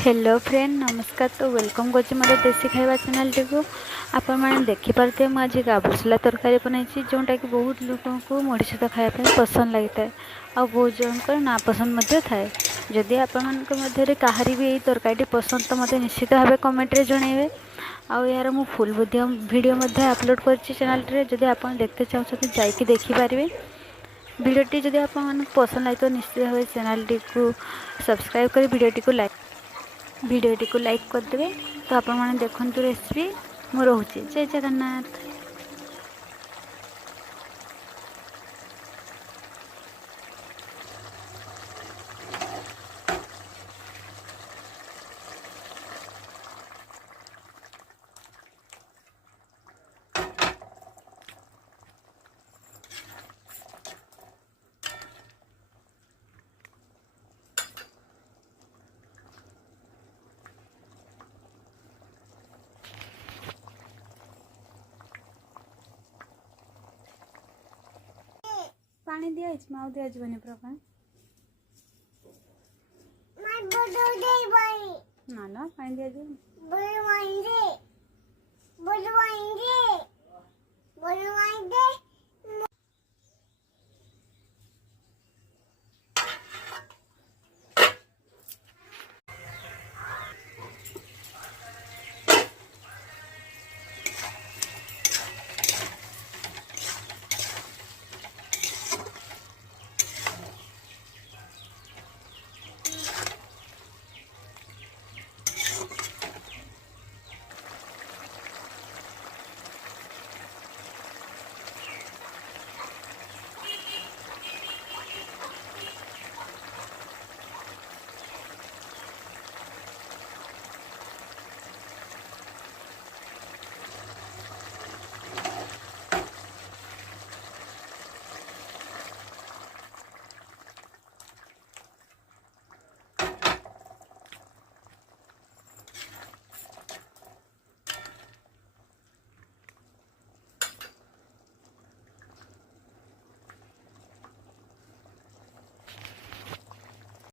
Hello friend नमस्कार। तो वेलकम कर मोर देसी खाଇବା चैनल टी को आपण मैंने देखिपे मुझे गाबुसला तरकारी बनाई जोटा कि बहुत लोगों को मुढ़ी सहित खायापी पसंद लगी है आ बहुत जनकर ना पसंद थाए। जदि आपण कहारी भी यही तरकारी पसंद तो मत निश्चित भाव कमेंट्रे जनइबे। आर मु फुल वीडियो अपलोड कर चैनल जदि आप देखते चाहते जाकि देखिपारे। वीडियोटी जदि आप पसंद लगे तो निश्चित भाव चैनल टी को सब्सक्राइब कर वीडियोटी को लाइक करदे। तो आपण मैंने देखु रेसिपी मु रोचे। जय जगन्नाथ। पानी दिया माँ दिया जीवन प्रकार ना ना पानी दिया जी बोलवाएंगे